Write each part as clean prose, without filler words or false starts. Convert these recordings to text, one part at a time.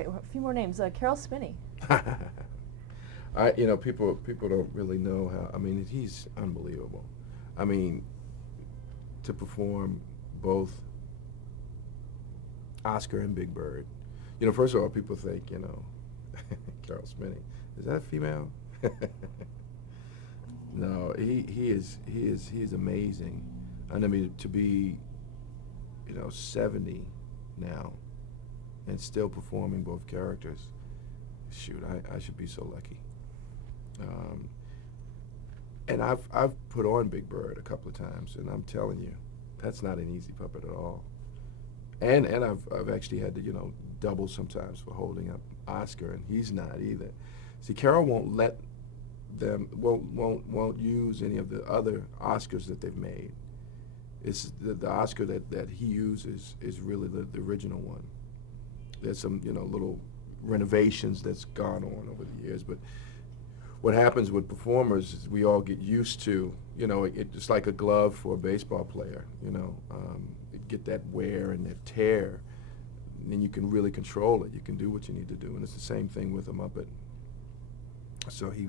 Okay, well, a few more names. Carol Spinney. People don't really know how. I mean, he's unbelievable. I mean, to perform both Oscar and Big Bird. First of all, people think, Carol Spinney, is that a female? No, he is amazing. And I mean, to be 70 now and still performing both characters. Shoot, I should be so lucky. Um, and I've put on Big Bird a couple of times, and I'm telling you, that's not an easy puppet at all. And I've actually had to double sometimes for holding up Oscar, and he's not either. See, Carol won't let them won't use any of the other Oscars that they've made. It's the Oscar that he uses is really the original one. There's some little renovations that's gone on over the years, but what happens with performers is we all get used to it's like a glove for a baseball player. It get that wear and that tear, and then you can really control it. You can do what you need to do, and it's the same thing with a Muppet. So he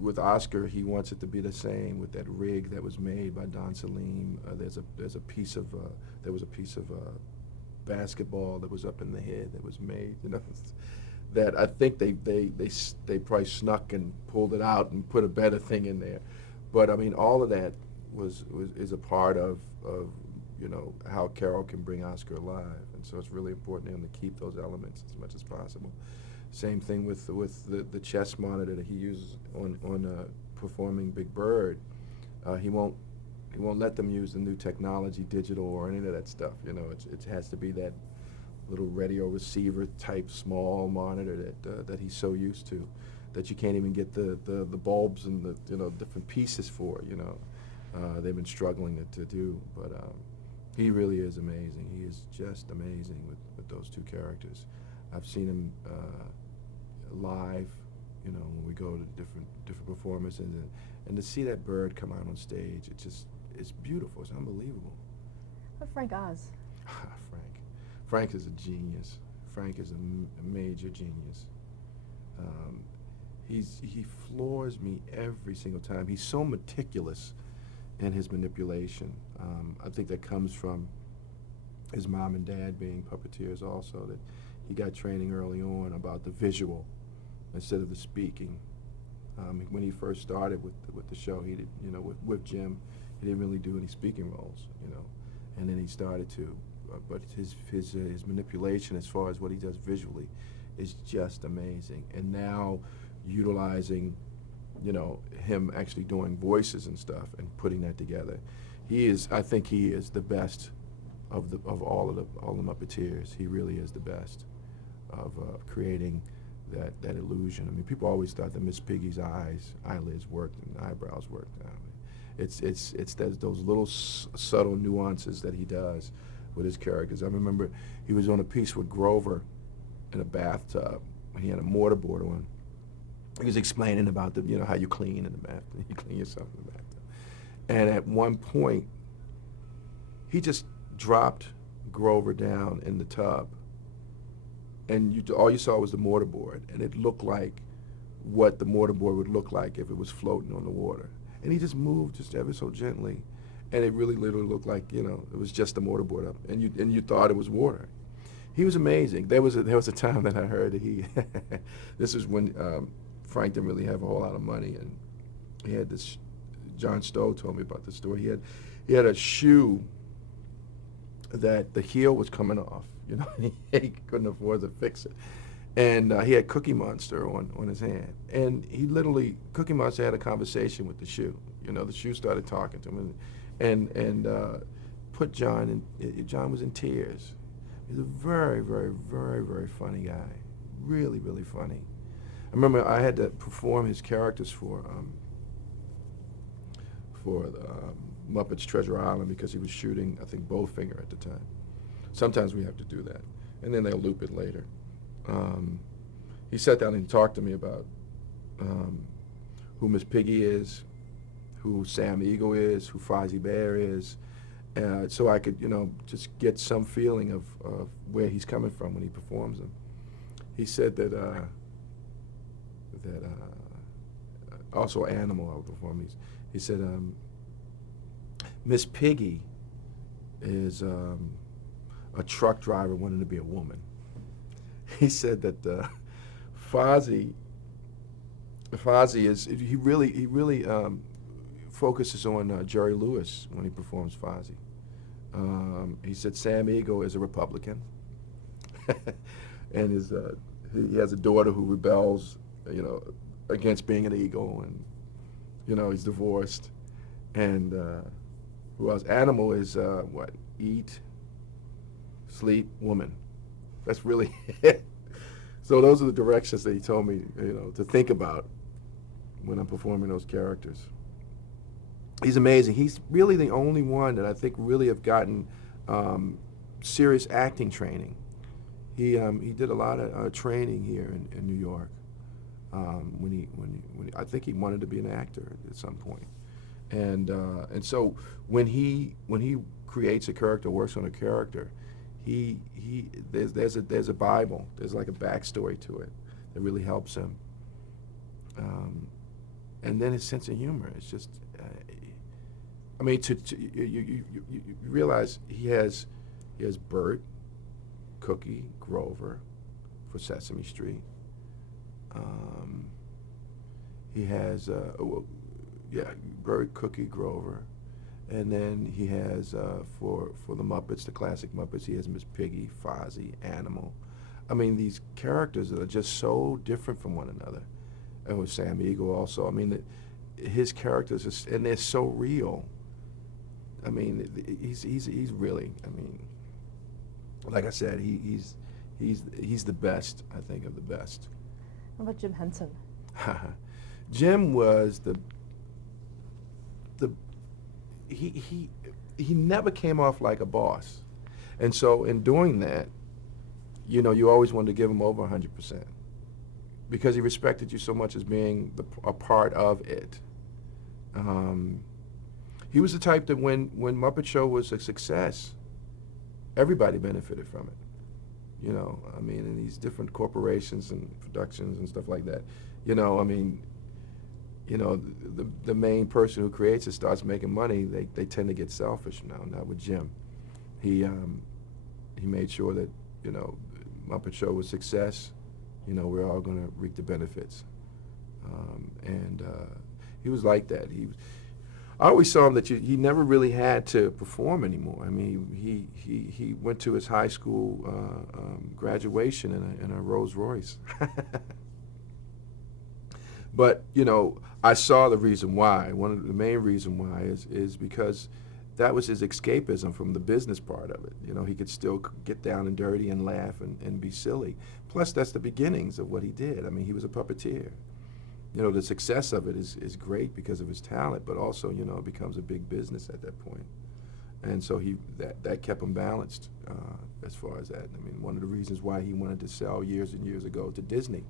with Oscar, he wants it to be the same with that rig that was made by Don Salim. There was a piece of basketball that was up in the head that was made. That I think they probably snuck and pulled it out and put a better thing in there. But I mean, all of that is a part of how Carol can bring Oscar alive, and so it's really important to him to keep those elements as much as possible. Same thing with the chest monitor that he uses on performing Big Bird. He won't let them use the new technology, digital or any of that stuff. It has to be that little radio receiver type small monitor that he's so used to, that you can't even get the bulbs and the different pieces for. They've been struggling to do, but he really is amazing. He is just amazing with those two characters. I've seen him live, when we go to different performances, and to see that bird come out on stage, it's beautiful. It's unbelievable. What Frank Oz? Frank is a genius. Frank is a major genius. He floors me every single time. He's so meticulous in his manipulation. I think that comes from his mom and dad being puppeteers also, that he got training early on about the visual instead of the speaking. When he first started with the show, he did, with Jim, he didn't really do any speaking roles, and then he started to. But his manipulation as far as what he does visually is just amazing. And now utilizing, him actually doing voices and stuff and putting that together, I think he is the best of all the Muppeteers. He really is the best of creating that illusion. I mean, people always thought that Miss Piggy's eyelids worked and eyebrows worked. It's those little subtle nuances that he does with his characters. I remember he was on a piece with Grover in a bathtub. He had a mortarboard on. He was explaining about how you clean in the bathtub. You clean yourself in the bathtub. And at one point, he just dropped Grover down in the tub, and all you saw was the mortarboard, and it looked like what the mortarboard would look like if it was floating on the water. And he just moved just ever so gently, and it really literally looked like it was just the mortarboard up, and you thought it was water. He was amazing. There was a time that I heard that he this was when Frank didn't really have a whole lot of money, and he had this. John Stowe told me about this story. He had a shoe that the heel was coming off. He couldn't afford to fix it, and he had Cookie Monster on his hand, and Cookie Monster had a conversation with the shoe. The shoe started talking to him, and put John in. John was in tears. He's a very, very, very, very funny guy. Really, really funny. I remember I had to perform his characters for Muppets Treasure Island because he was shooting, I think, Bowfinger at the time. Sometimes we have to do that, and then they'll loop it later. He sat down and talked to me about who Miss Piggy is, who Sam Eagle is, who Fozzie Bear is, so I could, just get some feeling of where he's coming from when he performs them. He said that also Animal I would perform these. He said Miss Piggy is a truck driver wanting to be a woman. He said that Fozzie is he really focuses on Jerry Lewis when he performs Fozzie. He said Sam Eagle is a Republican, and he has a daughter who rebels, against being an eagle, and he's divorced. And who else? Animal is eat, sleep, woman. That's really it. So those are the directions that he told me, to think about when I'm performing those characters. He's amazing. He's really the only one that I think really have gotten serious acting training. He did a lot of training here in New York. When I think he wanted to be an actor at some point, and so when he creates a character, works on a character, there's a Bible. There's like a backstory to it that really helps him. And then his sense of humor. It's just, you realize he has Bert, Cookie, Grover for Sesame Street. He has Bert, Cookie, Grover, and then he has for the Muppets, the classic Muppets, he has Miss Piggy, Fozzie, Animal. I mean, these characters that are just so different from one another. And with Sam Eagle also, his characters and they're so real. He's really, like I said, he's the best, I think, of the best. What about Jim Henson? Jim was he never came off like a boss, and so in doing that, you always wanted to give him over 100%, because he respected you so much as being a part of it. He was the type that when Muppet Show was a success, everybody benefited from it. In these different corporations and productions and stuff like that. The main person who creates it starts making money, they tend to get selfish now. Not with Jim. He made sure that, Muppet Show was success. We're all going to reap the benefits. And he was like that. I always saw him that he never really had to perform anymore. He went to his high school graduation in a Rolls Royce. But I saw the reason why. One of the main reason why is because that was his escapism from the business part of it. He could still get down and dirty and laugh and be silly. Plus, that's the beginnings of what he did. He was a puppeteer. The success of it is great because of his talent, but also, it becomes a big business at that point. And so that kept him balanced as far as that. One of the reasons why he wanted to sell years and years ago to Disney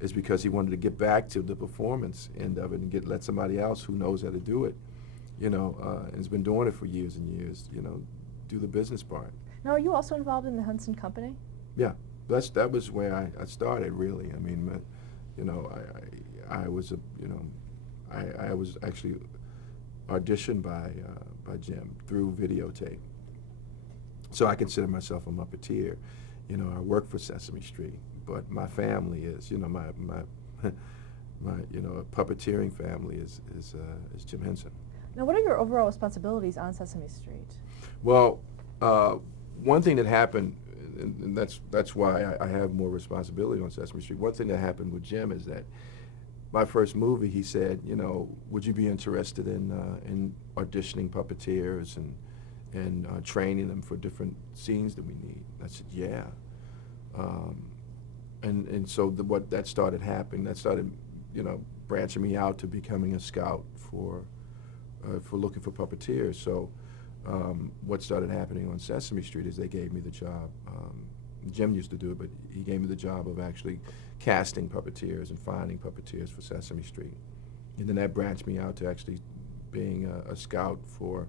is because he wanted to get back to the performance end of it and let somebody else who knows how to do it, and has been doing it for years and years, do the business part. Now, are you also involved in the Henson Company? Yeah, that was where I started, really. I was actually auditioned by Jim through videotape. So I consider myself a Muppeteer. I work for Sesame Street, but my family is, my puppeteering family is Jim Henson. Now, what are your overall responsibilities on Sesame Street? Well, one thing that happened, and that's why I have more responsibility on Sesame Street. One thing that happened with Jim is that my first movie, he said, would you be interested in auditioning puppeteers and training them for different scenes that we need? I said, yeah. And so what that started happening, that started, branching me out to becoming a scout for looking for puppeteers. So what started happening on Sesame Street is they gave me the job. Jim used to do it, but he gave me the job of actually casting puppeteers and finding puppeteers for Sesame Street. And then that branched me out to actually being a scout for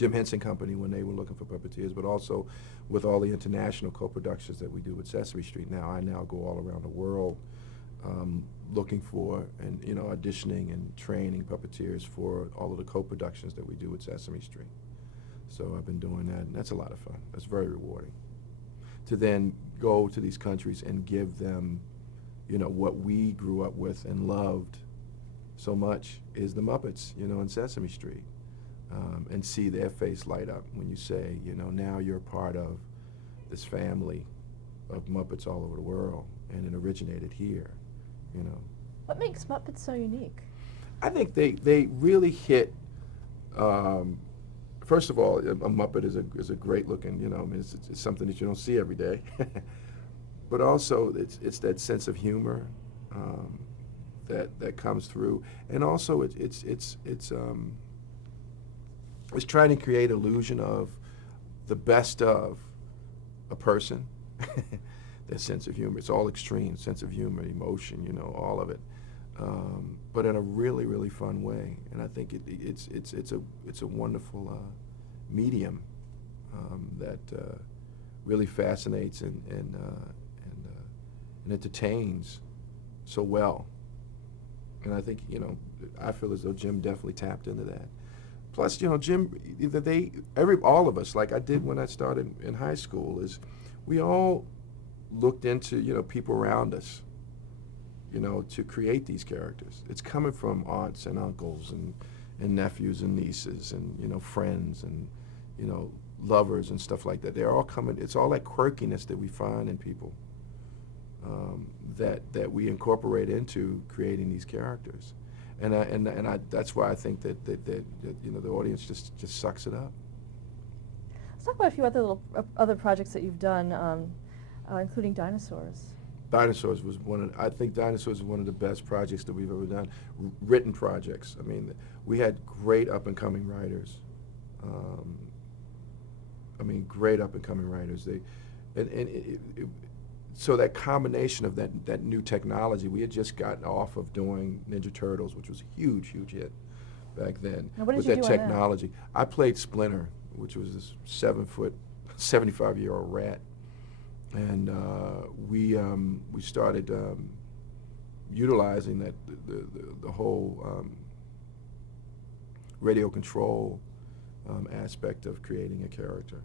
Jim Henson Company when they were looking for puppeteers, but also with all the international co-productions that we do with Sesame Street now. I now go all around the world looking for and auditioning and training puppeteers for all of the co-productions that we do with Sesame Street. So I've been doing that, and that's a lot of fun. That's very rewarding. To then go to these countries and give them, what we grew up with and loved so much is the Muppets, in Sesame Street, and see their face light up when you say, now you're part of this family of Muppets all over the world, and it originated here, What makes Muppets so unique? I think they really hit. First of all, a Muppet is a great looking, it's something that you don't see every day. But also, it's that sense of humor that comes through, and also it's trying to create illusion of the best of a person. That sense of humor, it's all extreme, sense of humor, emotion, all of it, but in a really, really fun way. And I think it's a wonderful medium that really fascinates and entertains so well. And I think I feel as though Jim definitely tapped into that. Plus, Jim, all of us, like I did when I started in high school, is we all looked into people around us, to create these characters. It's coming from aunts and uncles and nephews and nieces and friends and lovers and stuff like that. They're all coming. It's all that quirkiness that we find in people that we incorporate into creating these characters, and that's why I think that the audience just sucks it up. Let's talk about a few other projects that you've done, including Dinosaurs. Dinosaurs was I think Dinosaurs is one of the best projects that we've ever done. Written projects. I mean, we had great up and coming writers. Great up and coming writers. So that combination of that new technology, we had just gotten off of doing Ninja Turtles, which was a huge hit back then. Now, what did with you that do on that? technology. I played Splinter, which was this 7-foot, 75-year-old rat, and we started utilizing the whole radio control aspect of creating a character.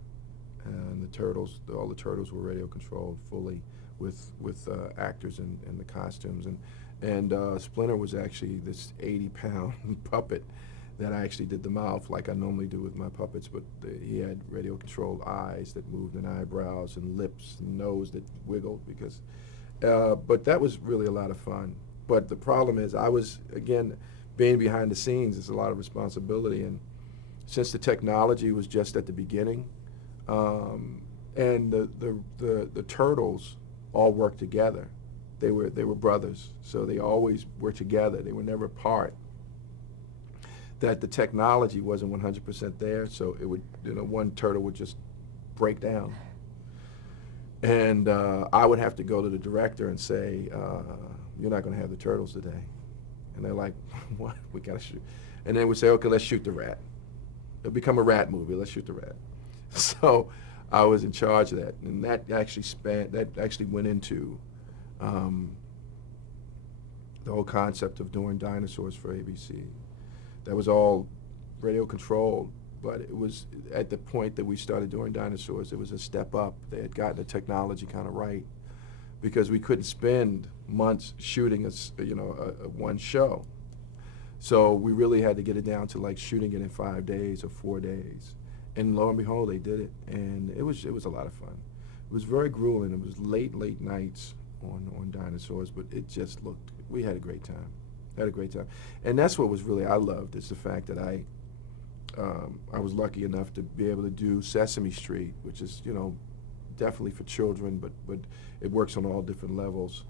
And all the turtles were radio controlled fully with actors and the costumes, and Splinter was actually this 80-pound puppet that I actually did the mouth like I normally do with my puppets, but he had radio controlled eyes that moved and eyebrows and lips and nose that wiggled but that was really a lot of fun. But the problem is I was, again, being behind the scenes is a lot of responsibility, and since the technology was just at the beginning, and the turtles all worked together. They were brothers, so they always were together. They were never apart. That the technology wasn't 100% there, so it would, one turtle would just break down, and I would have to go to the director and say, "You're not going to have the turtles today," and they're like, "What? We got to shoot," and then we say, "Okay, let's shoot the rat. It'll become a rat movie. Let's shoot the rat." So I was in charge of that, and that actually went into the whole concept of doing Dinosaurs for ABC. That was all radio controlled, but it was at the point that we started doing Dinosaurs, it was a step up. They had gotten the technology kind of right, because we couldn't spend months shooting one show. So we really had to get it down to like shooting it in 5 days or 4 days. And lo and behold, they did it, and it was a lot of fun. It was very grueling. It was late nights on Dinosaurs, but it just looked. We had a great time. And that's what was really I loved is the fact that I was lucky enough to be able to do Sesame Street, which is definitely for children, but it works on all different levels.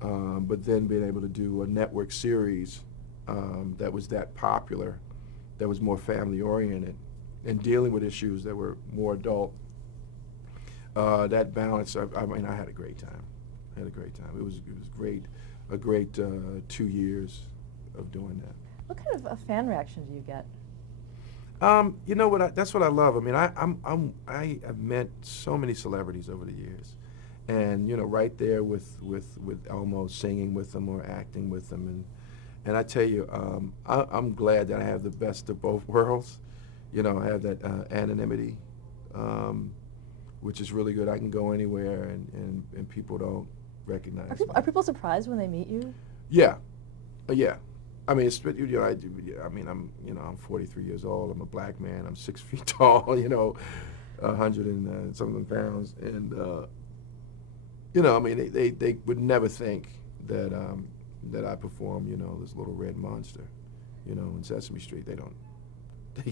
But then being able to do a network series that was that popular, that was more family oriented, and dealing with issues that were more adult, that balance, I had a great time. It was great, a great 2 years of doing that. What kind of a fan reaction do you get? You know what? That's what I love. I mean, I have met so many celebrities over the years, and you know, right there with Elmo singing with them or acting with them, and I tell you, I'm glad that I have the best of both worlds. You know, I have that anonymity, which is really good. I can go anywhere, and people don't recognize me. Are people surprised when they meet you? Yeah, yeah. I mean, you know, I mean, I'm 43 years old. I'm a black man. I'm 6 feet tall. You know, 100 and something pounds, and you know, I mean, they would never think that that I perform, you know, this little red monster, you know, in Sesame Street. They don't,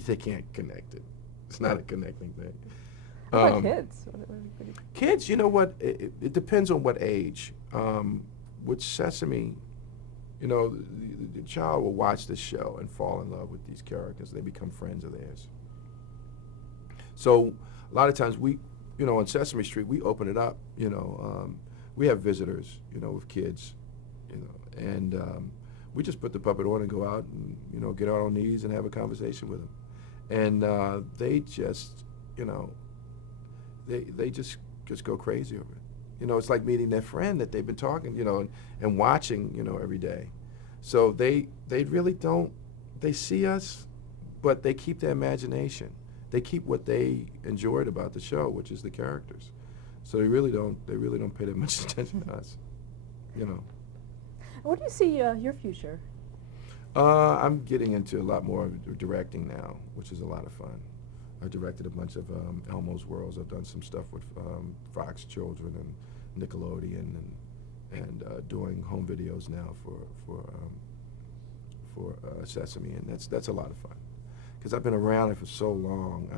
they can't connect it. It's not a connecting thing. What about kids? What Kids, you know what? It depends on what age. With Sesame, you know, the child will watch this show and fall in love with these characters. They become friends of theirs. So a lot of times you know, on Sesame Street, we open it up. You know, we have visitors, you know, with kids, you know, and we just put the puppet on and go out and, you know, get on our knees and have a conversation with them. And they just, you know, they just go crazy over it. You know, it's like meeting their friend that they've been talking, you know, and watching, you know, every day. So they really don't, they see us, but they keep their imagination. They keep what they enjoyed about the show, which is the characters. So they really don't pay that much attention to us, you know. What do you see your future? I'm getting into a lot more of directing now, which is a lot of fun. I directed a bunch of Elmo's Worlds. I've done some stuff with Fox Children and Nickelodeon, and doing home videos now for Sesame, and that's a lot of fun. Because I've been around it for so long,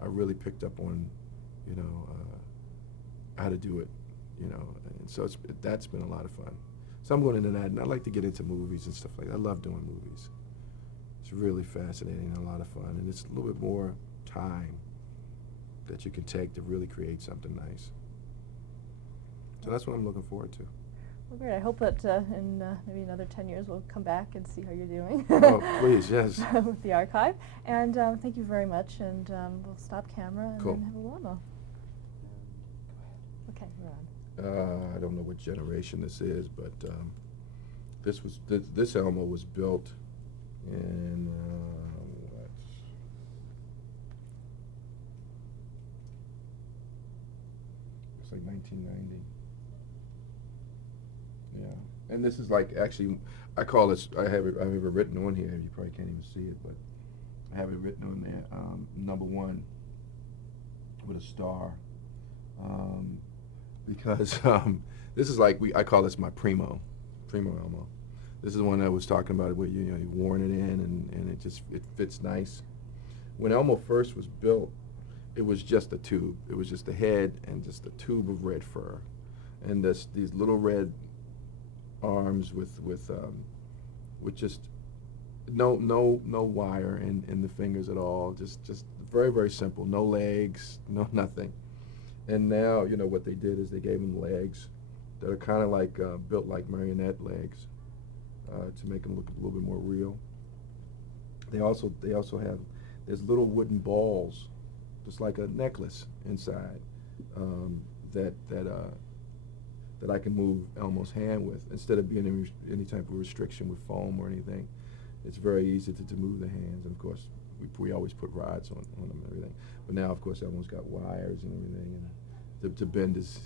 I really picked up on, you know, how to do it, you know, and so that's been a lot of fun. So I'm going into that, and I like to get into movies and stuff like that. I love doing movies. It's really fascinating and a lot of fun, and it's a little bit more time that you can take to really create something nice. So that's what I'm looking forward to. Well, great. I hope that in maybe another 10 years we'll come back and see how you're doing. Oh, please, yes. With the archive. And thank you very much, and we'll stop camera and Cool. then have a Lamo. Okay, we're on. I don't know what generation this is, but this Elmo was built in what? It's like 1990. Yeah, and this is like actually, I call this. I have it written on here. You probably can't even see it, but I have it written on there. #1 with a star. Because this is like I call this my primo Elmo. This is the one I was talking about where you worn it in and it fits nice. When Elmo first was built, it was just a tube. It was just a head and just a tube of red fur, and these little red arms with just no wire in the fingers at all. Just very, very simple. No legs, no nothing. And now, you know, what they did is they gave him legs that are kind of like built like marionette legs to make them look a little bit more real. They also have there's little wooden balls, just like a necklace inside that I can move Elmo's hand with instead of being any type of restriction with foam or anything. It's very easy to move the hands, and of course we always put rods on them and everything. But now, of course, Elmo's got wires and everything, and to bend his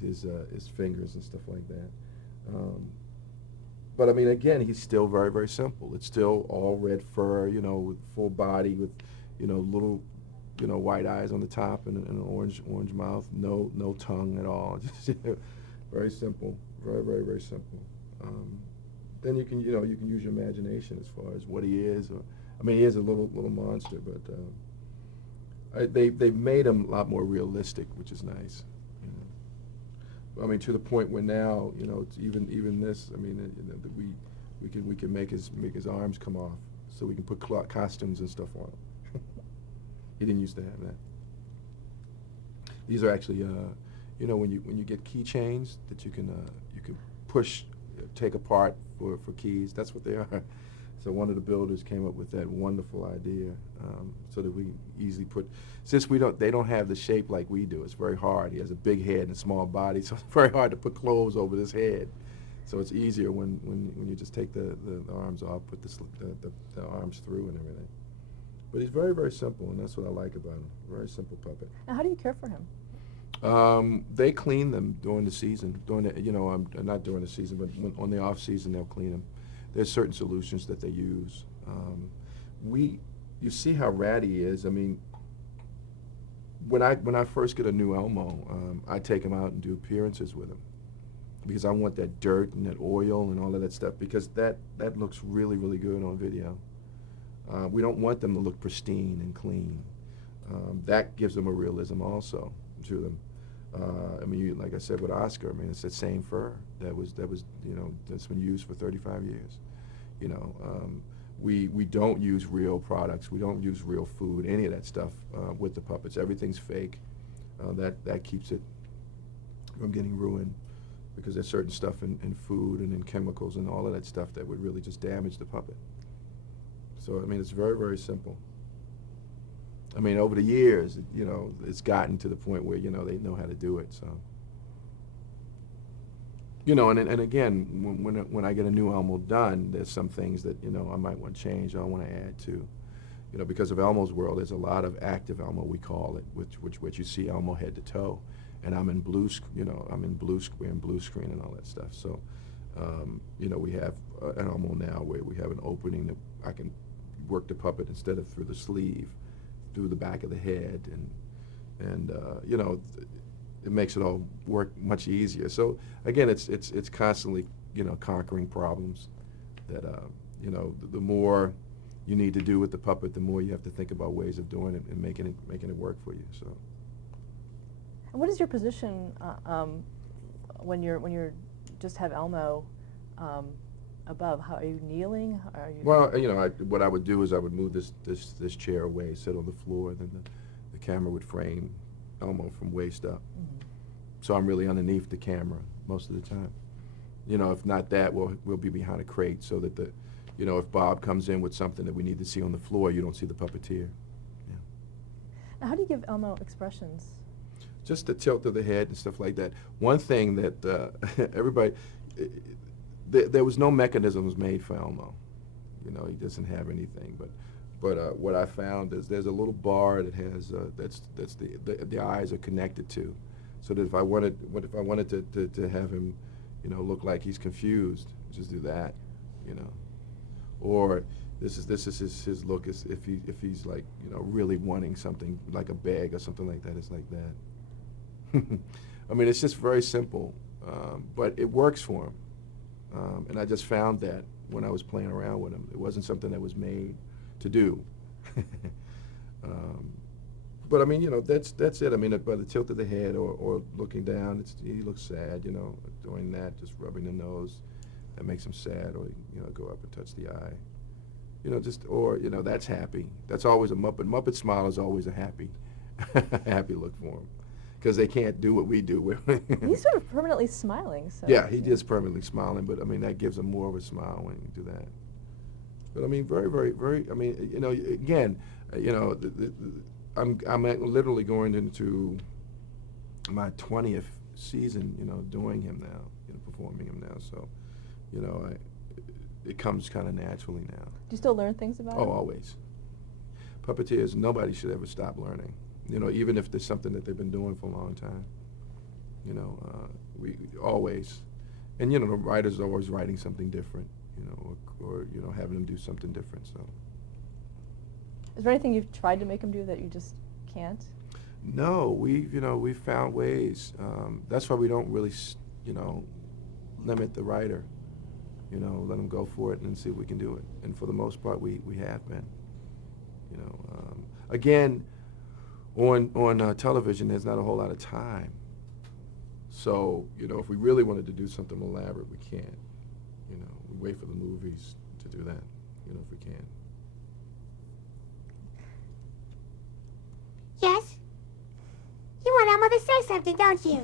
fingers and stuff like that. But I mean, again, he's still very, very simple. It's still all red fur, you know, with full body, with, you know, little, you know, white eyes on the top and an orange mouth. No tongue at all. Just very simple. Very, very, very simple. Then you can use your imagination as far as what he is. I mean, he is a little monster, but they've made him a lot more realistic, which is nice. You know? I mean, to the point where now, you know, it's even this. I mean, you know, that we can make his arms come off, so we can put costumes and stuff on him. He didn't used to have that. These are actually, you know, when you get keychains that you can push, take apart for keys. That's what they are. So one of the builders came up with that wonderful idea, so that we easily put, since they don't have the shape like we do, it's very hard. He has a big head and a small body, so it's very hard to put clothes over his head. So it's easier when you just take the arms off, put the arms through and everything. But he's very, very simple, and that's what I like about him. Very simple puppet. Now, how do you care for him? They clean them during the season. Not during the season, but on the off season they'll clean them. There's certain solutions that they use. You see how ratty he is. I mean, when I first get a new Elmo, I take him out and do appearances with him, because I want that dirt and that oil and all of that stuff, because that looks really, really good on video. We don't want them to look pristine and clean. That gives them a realism also to them. I mean, like I said with Oscar, I mean, it's the same fur that was that's been used for 35 years. We don't use real products. We don't use real food, any of that stuff with the puppets. Everything's fake. That keeps it from getting ruined, because there's certain stuff in food and in chemicals and all of that stuff that would really just damage the puppet. So, I mean, it's very, very simple. I mean, over the years, it's gotten to the point where, they know how to do it, so. And again, when I get a new Elmo done, there's some things that, I might want to change or I want to add to. Because of Elmo's world, there's a lot of active Elmo, we call it, which you see Elmo head to toe. And I'm in blue screen and all that stuff. So, we have an Elmo now where we have an opening that I can work the puppet instead of through the sleeve, through the back of the head, and it makes it all work much easier. So again, it's constantly conquering problems that the more you need to do with the puppet, the more you have to think about ways of doing it and making it work for you. So. And what is your position when you're just have Elmo above? How are you kneeling? Are you? Well, what I would do is I would move this chair away, sit on the floor, then the camera would frame Elmo from waist up. Mm-hmm. So I'm really underneath the camera most of the time. If not that, we'll be behind a crate so that if Bob comes in with something that we need to see on the floor, you don't see the puppeteer. Yeah. Now, how do you give Elmo expressions? Just the tilt of the head and stuff like that. One thing that everybody. There was no mechanisms made for Elmo. He doesn't have anything. But what I found is there's a little bar that has that's the eyes are connected to, so that if I wanted to have him, look like he's confused, just do that, Or this is his look is if he's like really wanting something like a bag or something like that. It's like that. I mean, it's just very simple, but it works for him. And I just found that when I was playing around with him. It wasn't something that was made to do. But I mean, that's it. I mean, by the tilt of the head or looking down, he looks sad, doing that, just rubbing the nose, that makes him sad, or, go up and touch the eye. That's happy. That's always a Muppet. Muppet smile is always a happy, happy look for him. Because they can't do what we do. He's sort of permanently smiling. So yeah, he is permanently smiling, but I mean that gives him more of a smile when you do that. But I mean, very, very, very. I mean, again, I'm literally going into my 20th season, doing him now, performing him now. So, it comes kind of naturally now. Do you still learn things about him? Oh, always. Puppeteers, nobody should ever stop learning. Even if there's something that they've been doing for a long time. We always, and the writers are always writing something different, or having them do something different. So. Is there anything you've tried to make them do that you just can't? No, we've found ways. That's why we don't really, limit the writer. Let them go for it and see if we can do it. And for the most part, we have been. Again. On television, there's not a whole lot of time. So, if we really wanted to do something elaborate, we can't. We wait for the movies to do that, if we can. Yes? You want Elmo to say something, don't you?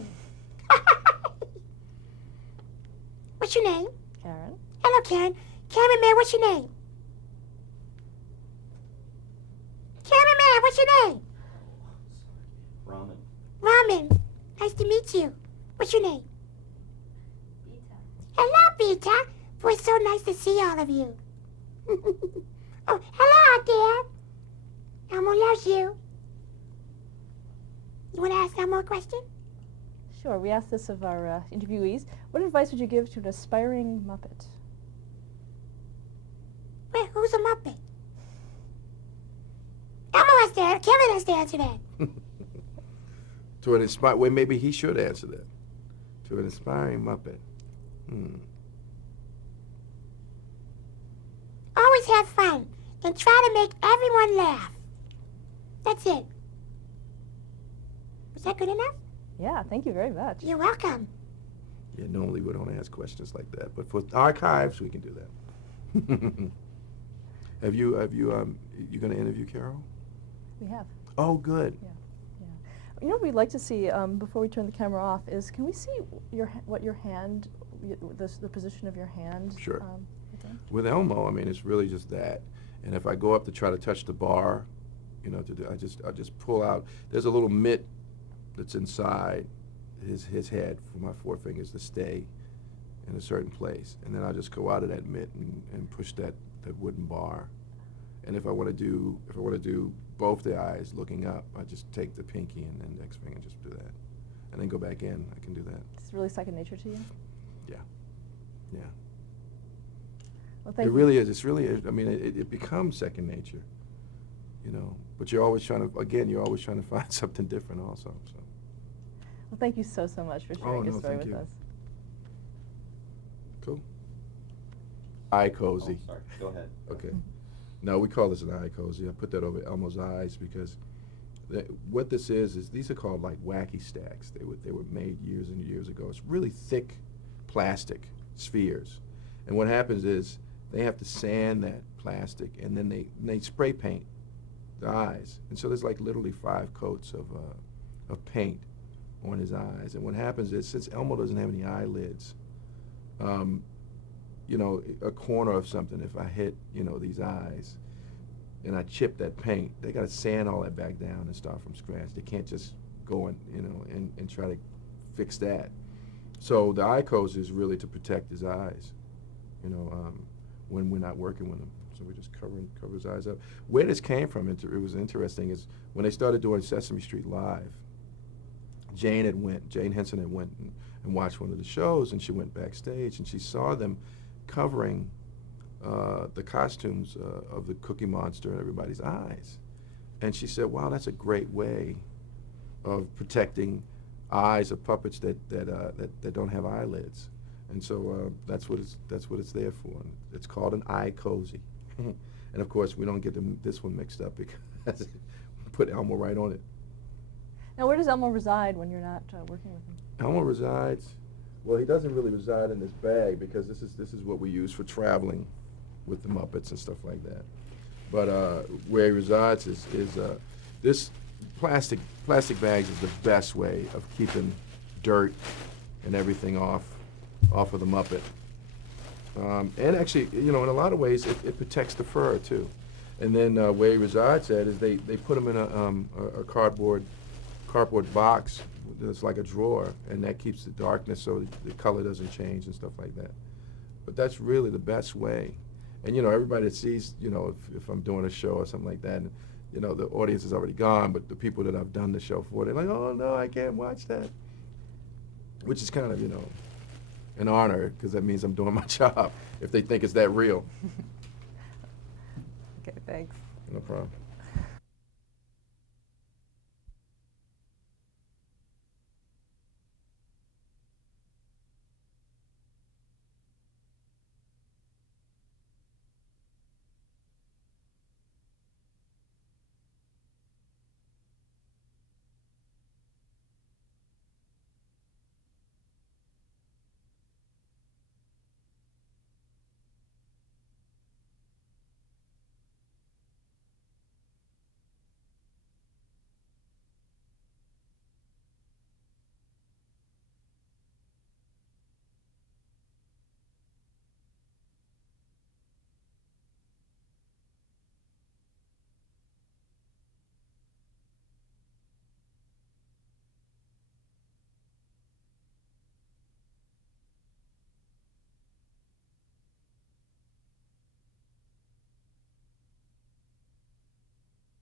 What's your name? Karen. Hello, Karen. Cameraman, what's your name? Dad, what's your name? Ramen. Ramen. Nice to meet you. What's your name? Beta. Hello, Peter. Boy, it's so nice to see all of you. Oh, hello, Dad. Elmo loves you. You want to ask Elmo a question? Sure, we asked this of our interviewees. What advice would you give to an aspiring Muppet? Wait, who's a Muppet? Elmo has to answer. Kevin has to answer that. To an inspiring, well, maybe he should answer that. To an inspiring Muppet. Always have fun and try to make everyone laugh. That's it. Was that good enough? Yeah, thank you very much. You're welcome. Yeah, normally we don't ask questions like that, but for archives, we can do that. you going to interview Carol? We have. Oh, good. Yeah. You know what we'd like to see before we turn the camera off is, can we see what your hand, the position of your hand? Sure. again? With Elmo, I mean, it's really just that. And if I go up to try to touch the bar, I just pull out. There's a little mitt that's inside his head for my forefingers to stay in a certain place, and then I just go out of that mitt and push that wooden bar. And if I want to do both the eyes looking up, I just take the pinky and then index finger and just do that, and then go back in. I can do that. It's really second nature to you? Yeah. Yeah. Well, thank It you. really is. It's really. I mean, it becomes second nature. But you're always trying to find something different also. So. Well, thank you so much for sharing your no, story thank with you. us. Cool. Eye cozy. Oh, sorry. Go ahead. Okay. No, we call this an eye cozy. I put that over Elmo's eyes because what this is these are called like wacky stacks. They were made years and years ago. It's really thick plastic spheres, and what happens is they have to sand that plastic, and then they spray paint the eyes, and so there's like literally 5 coats of paint on his eyes. And what happens is, since Elmo doesn't have any eyelids, a corner of something, if I hit, these eyes, and I chip that paint, they got to sand all that back down and start from scratch. They can't just go and try to fix that. So the eye cozy is really to protect his eyes, when we're not working with him. So we just cover his eyes up. Where this came from, it was interesting, is when they started doing Sesame Street Live, Jane Henson had went and watched one of the shows, and she went backstage, and she saw them covering the costumes of the Cookie Monster and everybody's eyes. And she said, wow, that's a great way of protecting eyes of puppets that don't have eyelids. And so that's what it's there for. And it's called an eye cozy. And of course, we don't get this one mixed up because we put Elmo right on it. Now, where does Elmo reside when you're not working with him? Elmo resides, well, he doesn't really reside in this bag because this is what we use for traveling with the Muppets and stuff like that. But where he resides is this plastic bags is the best way of keeping dirt and everything off of the Muppet. And actually, in a lot of ways, it protects the fur too. And then where he resides at is they put him in a cardboard box that's like a drawer, and that keeps the darkness so the color doesn't change and stuff like that. But that's really the best way. And everybody that sees, if I'm doing a show or something like that, and, the audience is already gone, but the people that I've done the show for, they're like, oh no, I can't watch that. Which is kind of, an honor, because that means I'm doing my job if they think it's that real. Okay, thanks. No problem.